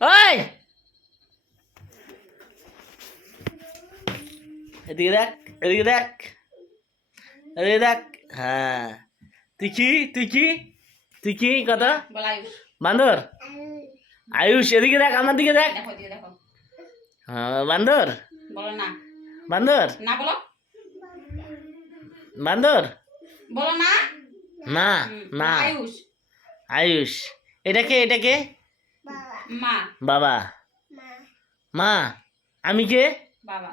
ওই এদিকে দেখ, এদিকে দেখ, এদিকে দেখ। হ্যাঁ, তুই কি তুই কি তুই কি কথা বান্দর? আয়ুষ এদিকে দেখ, আমার দিকে দেখ। হ্যাঁ বান্দর, বলো না, বান্দর, না বলো, বান্দর, বলো না, না না। আয়ুষ, আয়ুষ এটাকে এটাকে মা, বাবা, মা। আমি কে? বাবা,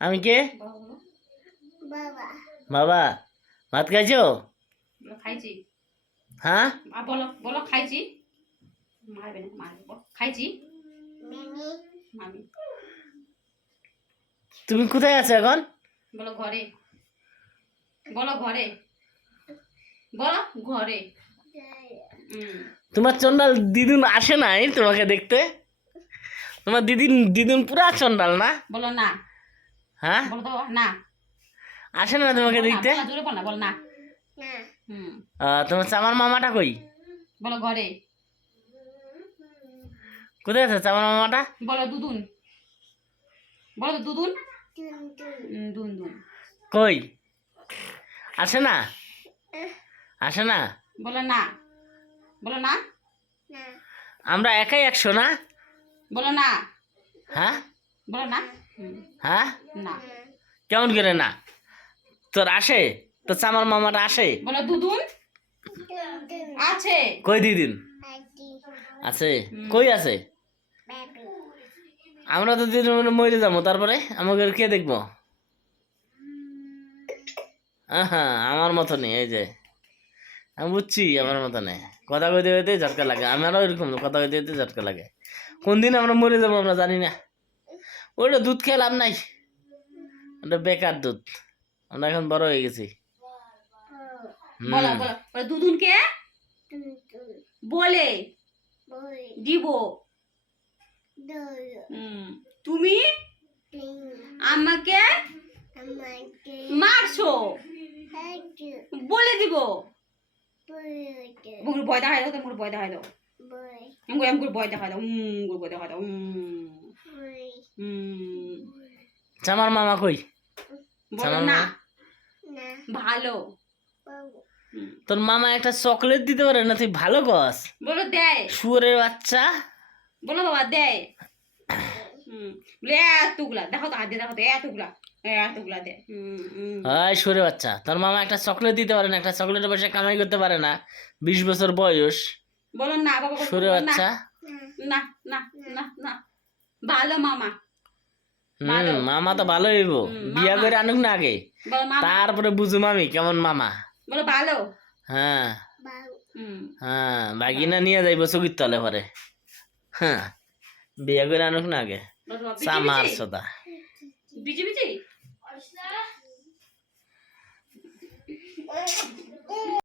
আমি কে? বলো, বাবা। ভাত খাইছো? বলো খাইছি। হ্যাঁ বলো বলো খাইছি। মারবে না, মারবে, বলো খাইছি। মামি, তুমি কোথায় আছো এখন? বলো ঘরে, বলো ঘরে, বলো ঘরে। তোমার চন্ডাল দিদুন আসে নাই তোমাকে দেখতে? তোমার দিদুন পুরা চন্ডাল না? বলো না, হ্যাঁ বলো তো না, আসে না তোমাকে দেখতে? জোরে বল না, বল না। তোমার চামার মামাটা কই? বলো ঘরে, কোথায় আছে চামার মামাটা? বলো দুদুন, বলো তো দুদুন, দুন দুন। কই? আসে না? আসে না? বলো না, বলো না, আমরা একাই 100 না? বলো না, হ্যাঁ বলো না, হ্যাঁ। না। কেমন করে না? তোর আসে? তোর চামার মামাটা আসে? বলো দুদুন আছে। কই দিদিন আছে? কই আছে? আমরা তো দিন মরে যাবো, তারপরে আমাকে কে দেখবো? হ্যাঁ আমার মতো নেই, এই যে আমি বুঝছি আমার মতো নেই। কথা কইতে কইতে ঝটকা লাগে, আমারও এরকম কথা কইতে কইতে ঝটকা লাগে। কোন দিন আমরা মরে যাবো আমরা জানি না। ওইটা দুধ খেয়ে লাভ নাই, ওটা বেকার দুধ। আমরা এখন বড় হয়ে গেছি। বলো বলো বলো দুদুনকে বলে দিব। তুমি আমাকে মারছো বলে দিব। মুগুর ভয় দেখাই দাও, মুগুর ভয় দেখাই দাও, মুগুর ভয় দেখাই দাও, মুগুর ভয় দেখাই দাও। চামার মামা কই? বলো না, ভালো। তোর মামা একটা চকলেট দিতে পারে না? তুই ভালো কস। বলো দেয়, শুয়োরের বাচ্চা। বলো বাবা দেয়। বলে এতগুলা দেখো তো, হাত দিয়ে দেখো তো, এতগুলা এতগুলা দেয়। হাই শুয়োরের বাচ্চা, তোর মামা একটা চকলেট দিতে পারে না? একটা চকলেটের পয়সা কামাই করতে পারে না? 20 বছর বয়স। বলো না বাবা, শুয়োরের বাচ্চা। না না না না, ভালো মামা। মামা তো ভালো হইব, বিয়া করে আনুক না আগে, তারপরে বুঝুম আমি কেমন মামা। বলো ভালো। হ্যাঁ হ্যাঁ, বাগিনা নিয়ে যাইব চকির তলে পরে। হ্যাঁ, বিয়া করে আনুক না আগে। চামার সোদা বিজি বিজি।